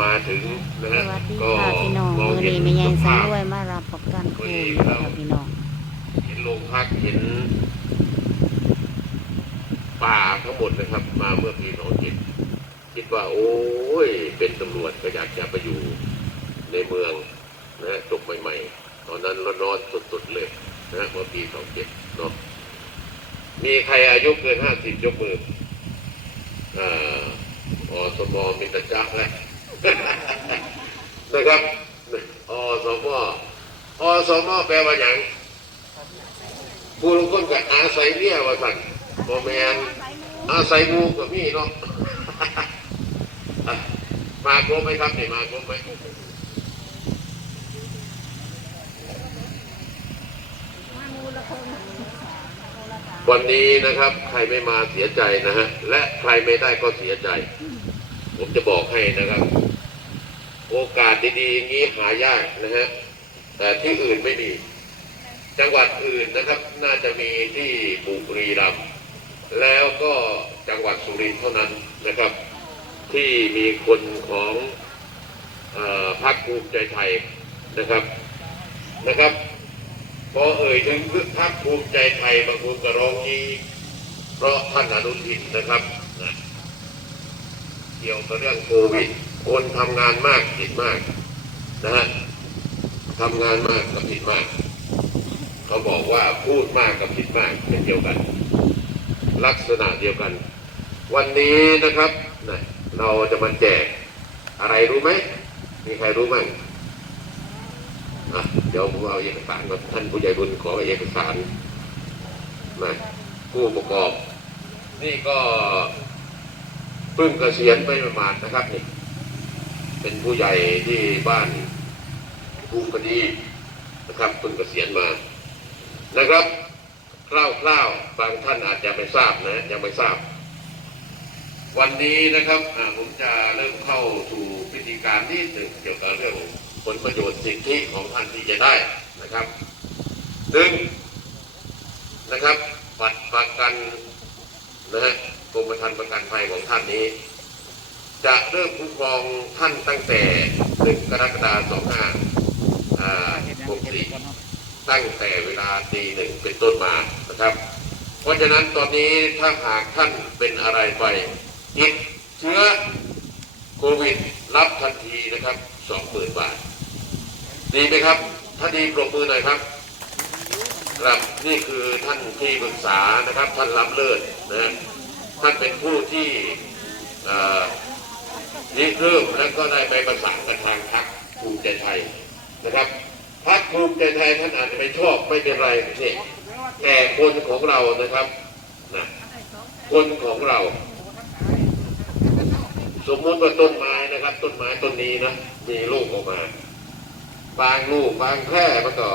มาถึงนะสฮะวัสดีก็ค่ะพี่น้องมองมือเห็นนี้ไม่ยังรูปสันภาพด้วยมารับประกันโควิดค่ะพี่น้องเห็นโรงพักเห็นป่าทั้งหมดนะครับ มาเมื่อปีสองเจ็ดคิดว่าโอ้ยเป็นตำรวจก็อยากจะไปอยู่ในเมืองนะฮะจบใหม่ๆ ตอนนั้นร้อนๆสุดๆเลยนะฮะเมื่อปีสองเจ็ดเนาะมีใครอายุเกินห้าสิบยกมืออ่าอสมมิตรจักรแล้ว นะครับอสมอสมแปลว่าอย่างผู้ลงคนกับอาศัยเมียว่าสั่นโมแมนอาศัยหมูกับมีเนาะอะมาครบไหมครับนี่มาครบไหมวันนี้นะครับ ใครไม่มาเสียใจนะฮะ และใครไม่ได้ก็เสียใจ ผมจะบอกให้นะครับ โอกาสดีๆอย่างนี้หายากนะฮะแต่ที่อื่นไม่มี จังหวัดอื่นนะครับ น่าจะมีที่บุรีรัมย์แล้วก็จังหวัดสุรินทร์เท่านั้นนะครับ ที่มีคนของอพรรคภูมิใจไทยนะครับนะครับพอเอ่ยถึงพรรคภูมิใจไทยบางคนก็ร้องยีเพราะท่านอนุทินนะครับนะเกี่ยวกับเรื่องโควิด คนทำงานมากผิดมากนะฮะทำงานมากกับผิดมาก เขาบอกว่าพูดมากกับผิดมากเป็นเดียวกัน ลักษณะเดียวกัน วันนี้นะครับนะเราจะมาแจกอะไรรู้ไหมมีใครรู้มั้งเดี๋ยวผมเอาเอกสารกับท่านผู้ใหญ่บุญขอเอกสารมาผู้ประกอบ นี่ก็เพิ่งเกษียณไปประมาณนะครับนี่ เป็นผู้ใหญ่ที่บ้านภูคดีนะครับเพิ่งเกษียณมานะครับคร่าวๆบางท่านอาจจะไม่ทราบนะยังไม่ทราบ วันนี้นะครับผมจะเริ่มเข้าสู่พิธีการที่หนึ่งเกี่ยวกับเรื่องผลประโยชน์สิทธิของท่านที่จะได้นะครับหนึ่งนะครับบัตรประกันนะฮะกรมธรรม์ประกันภัยของท่านนี้ จะเริ่มคุ้มครองท่านตั้งแต่หนึ่งกรกฎาคม2564ตั้งแต่เวลาตีหนึ่งเป็นต้นมานะครับ เพราะฉะนั้นตอนนี้ถ้าหากท่านเป็นอะไรไปติดเชื้อโควิดรับทันทีนะครับสองหมื่นบาท ดีไหมครับ ถ้าดีปรบมือหน่อยครับครับนี่คือท่านที่ปรึกษานะครับท่านรับเลิศนะท่านเป็นผู้ที่ เอ่อริเริ่มและก็ได้ไปประสานกับทางพรรคภูมิใจไทยนะครับพรรคภูมิใจไทยท่านอาจจะไม่ชอบไม่เป็นไรนี่แต่คนของเรานะครับนะคนของเรา สมมติว่าต้นไม้นะครับ ต้นไม้ต้นนี้นะมีลูกออกมา บางลูกบางแค่มันก็